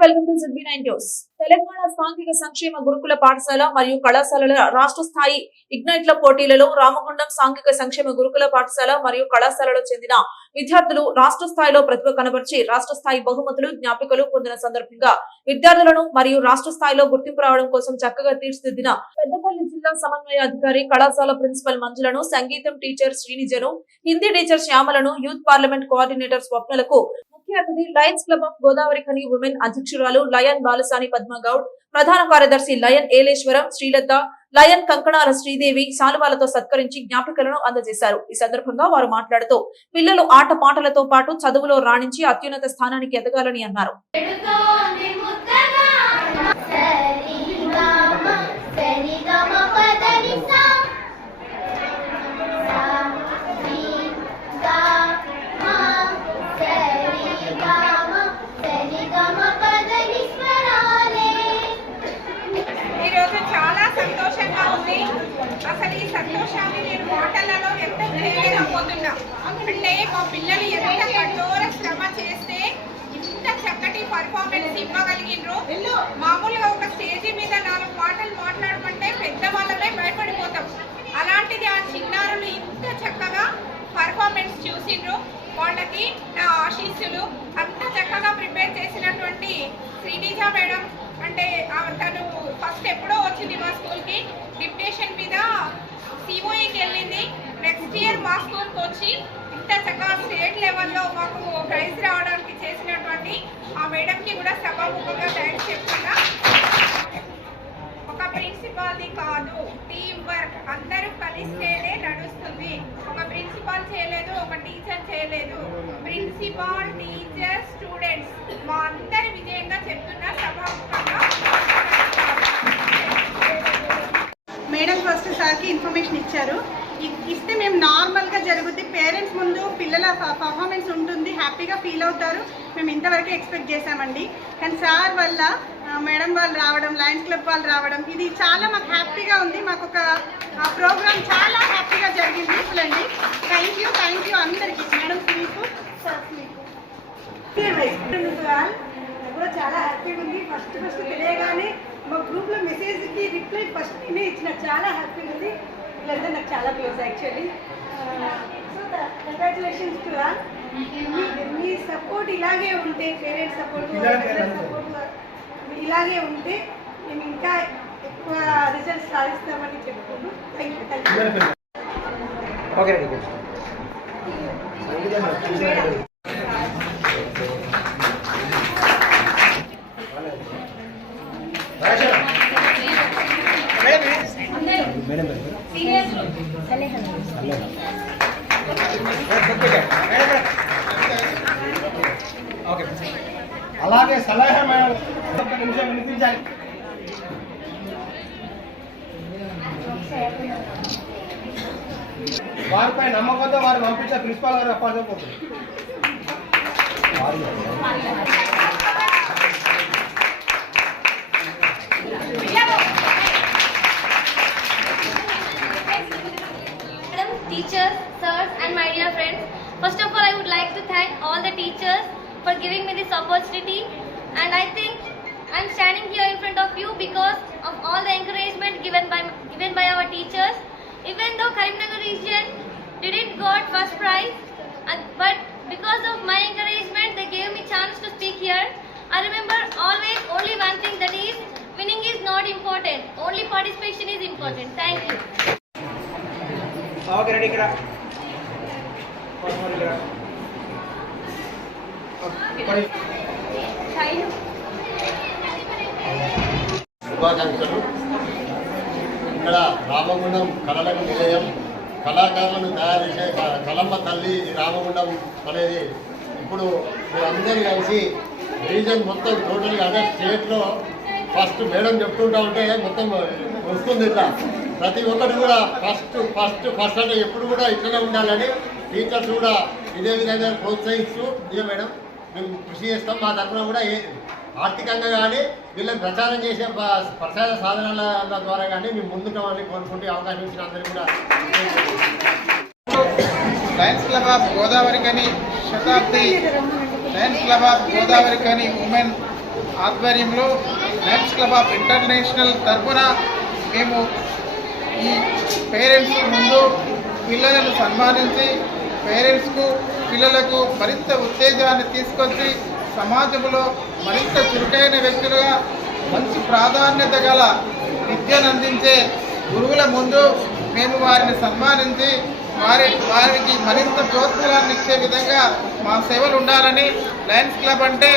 Welcome to nine news. Telangana సాంఘిక సంక్షేమ గురుకుల పాఠశాల మరియు కళాశాలల రాష్ట్ర స్థాయి ఇగ్నైట్ల పోటీలలో రామగుండం సాంఘిక సంక్షేమ గురుకుల పాఠశాల మరియు కళాశాలలో చెందిన విద్యార్థులు రాష్ట్ర స్థాయిలో ప్రతిభ కనబర్చి రాష్ట్ర స్థాయి బహుమతులు జ్ఞాపికలు పొందిన సందర్భంగా విద్యార్థులను మరియు రాష్ట్ర స్థాయిలో గుర్తింపు రావడం కోసం చక్కగా తీర్చిదిద్దిన పెద్దపల్లి జిల్లా సమన్వయ అధికారి కళాశాల ప్రిన్సిపల్ మంజులను సంగీతం టీచర్ శ్రీనిజను హిందీ టీచర్ శ్యామలను యూత్ పార్లమెంట్ కోఆర్డినేటర్ స్వప్నలకు ముఖ్య అతిథి Lions club of Godavarikhani women అధ్యక్షురాలు లయన్ బాలసాని పద్మగౌడ్ ప్రధాన కార్యదర్శి లయన్ ఏలేశ్వరం శ్రీలత లయన్ కంకణాల శ్రీదేవి శాలువాలతో సత్కరించి జ్ఞాపికలను అందజేశారు. ఈ సందర్భంగా వారు మాట్లాడుతూ పిల్లలు ఆట పాటలతో పాటు చదువులో రాణించి అత్యున్నత స్థానానికి ఎదగాలని అన్నారు. అసలు ఈ సంతోషాన్ని నేను మాటలలో వ్యక్తం చేయలేకపోతున్నా అంటే మా పిల్లలు ఎంత కఠోర శ్రమ చేస్తే ఇంత చక్కటి పర్ఫార్మెన్స్ ఇవ్వగలిగినరు. మామూలుగా ఒక స్టేజీ మీద నాలుగు మాటలు మాట్లాడమంటే పెద్దవాళ్ళమే భయపడిపోతాం. అలాంటిది ఆ చిన్నారులు ఇంత చక్కగా పర్ఫార్మెన్స్ చూసిండ్రు. వాళ్ళకి నా ఆశీస్సులు. అంత చక్కగా ప్రిపేర్ చేసినటువంటి శ్రీనిజ మేడం. అంటే తను ఫస్ట్ ఎప్పుడో వచ్చింది మా స్కూల్ చేసినటువంటి ఆ మేడంకి కూడా సభాముఖంగా థ్యాంక్స్ చెప్తున్నా. ఒక ప్రిన్సిపాల్ది కాదు టీం వర్క్ అందరూ కలిస్తేనే నడుస్తుంది. ఒక ప్రిన్సిపాల్ చేయలేదు ఒక టీచర్ చేయలేదు. ప్రిన్సిపాల్ టీచర్ స్టూడెంట్స్ మా అందరి విజయంగా చెప్తున్నా సభాముఖంగా. మేడం ఫస్ట్ సార్కి ఇన్ఫర్మేషన్ ఇచ్చారు. ఇస్తే మేము నార్మల్గా జరుగుద్ది. పేరెంట్స్ ముందు పిల్లల పర్ఫార్మెన్స్ ఉంటుంది. హ్యాపీగా ఫీల్ అవుతారు. మేము ఇంతవరకు ఎక్స్పెక్ట్ చేసామండి కానీ సార్ వల్ల మేడం వాళ్ళు రావడం లయన్స్ క్లబ్ వాళ్ళు రావడం ఇది చాలా మాకు హ్యాపీగా ఉంది. మాకు ఒక ప్రోగ్రామ్ చాలా హ్యాపీగా జరిగింది. చూడండి. థ్యాంక్ యూ థ్యాంక్ యూ అందరికీ. మేడం మీకు సార్ మీకు. కూడా చాలా హ్యాపీగా ఉంది. ఫస్ట్ ఫస్ట్ తెలియగానే మా గ్రూప్లో మెసేజ్కి రిప్లై ఫస్ట్ నేనే ఇచ్చిన. చాలా హ్యాపీగా ఉంది. వీళ్ళంతా నాకు చాలా close actually so congratulations to all me support ఇలాగే ఉంటే పేరెంట్స్ సపోర్ట్ సపోర్ట్ ఇలాగే ఉంటే మేము ఇంకా ఎక్కువ రిజల్ట్స్ సాధిస్తామని చెప్పుకుంటూ thank you thank you okay అలాగే సలహా మేడం ఒక్క నిమిషం వినిపించాలి. వారిపై నమ్మకంతో వారు పంపించే ప్రిన్సిపాల్ గారు అప్పచెప్పదు Madam, this opportunity and I think I'm standing here in front of you because of all the encouragement given by given by our teachers. Even though Karimnagar region didn't got first prize, but because of my encouragement, they gave me chance to speak here. I remember always only one thing that is winning is not important. Only participation is important. Thank you. Okay, ready, శుభాకాంక్షలు. ఇక్కడ రామగుండం కళలకు నిలయం. కళాకారులను తయారు చేసే క- కలమ్మ తల్లి రామగుండం అనేది ఇప్పుడు మీరందరూ కలిసి రీజన్ మొత్తం టోటల్గా అదే స్టేట్లో ఫస్ట్ మేడం చెప్తుంటా ఉంటే మొత్తం వస్తుంది ఇట్లా. ప్రతి ఒక్కరు కూడా ఫస్ట్ ఫస్ట్ ఫస్ట్ అంటే ఎప్పుడు కూడా ఇట్లనే ఉండాలని టీచర్స్ కూడా ఇదే విధంగా ప్రోత్సహిస్తూ. ఇదే మేడం. మేము కృషి చేస్తాం మా తరఫున కూడా ఏ ఆర్థికంగా కానీ వీళ్ళని ప్రచారం చేసే ప- ప్రసార సాధనాల ద్వారా కానీ మేము ముందుకు కోరుకుంటే అవకాశం ఇచ్చిన అందరికీ కూడా లయన్స్ క్లబ్ ఆఫ్ గోదావరి కని శతాబ్ది లయన్స్ క్లబ్ ఆఫ్ గోదావరి కని ఉమెన్ ఆధ్వర్యంలో లయన్స్ క్లబ్ ఆఫ్ ఇంటర్నేషనల్ తరఫున మేము ఈ పేరెంట్స్ ముందు పిల్లలను సన్మానించి పేరెంట్స్కు పిల్లలకు మరింత ఉత్తేజాన్ని తీసుకొచ్చి సమాజంలో మరింత చురుకైన వ్యక్తులుగా మంచి ప్రాధాన్యత గల విద్యను అందించే గురువుల ముందు మేము వారిని సన్మానించి వారి వారికి మరింత ప్రోత్సాహాన్ని ఇచ్చే విధంగా మా సేవలు ఉండాలని లయన్స్ క్లబ్ అంటే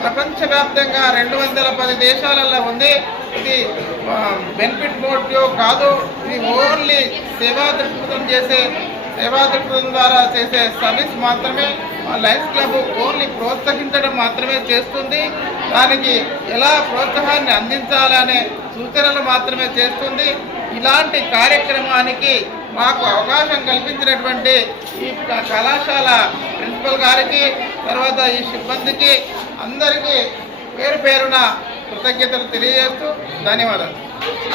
ప్రపంచవ్యాప్తంగా రెండు వందల పది దేశాలలో ఉంది. ఇది బెనిఫిట్ మోటివ్ కాదు ఇది ఓన్లీ సేవా దృక్పథం చేసే సేవా దృక్పథం ద్వారా చేసే సర్వీస్ మాత్రమే మా లయన్స్ క్లబ్ ఓన్లీ ప్రోత్సహించడం మాత్రమే చేస్తుంది. దానికి ఎలా ప్రోత్సాహాన్ని అందించాలనే సూచనలు మాత్రమే చేస్తుంది. ఇలాంటి కార్యక్రమానికి మాకు అవకాశం కల్పించినటువంటి ఈ కళాశాల ప్రిన్సిపల్ గారికి తర్వాత ఈ సిబ్బందికి అందరికీ పేరు పేరున కృతజ్ఞతలు తెలియజేస్తూ ధన్యవాదాలు.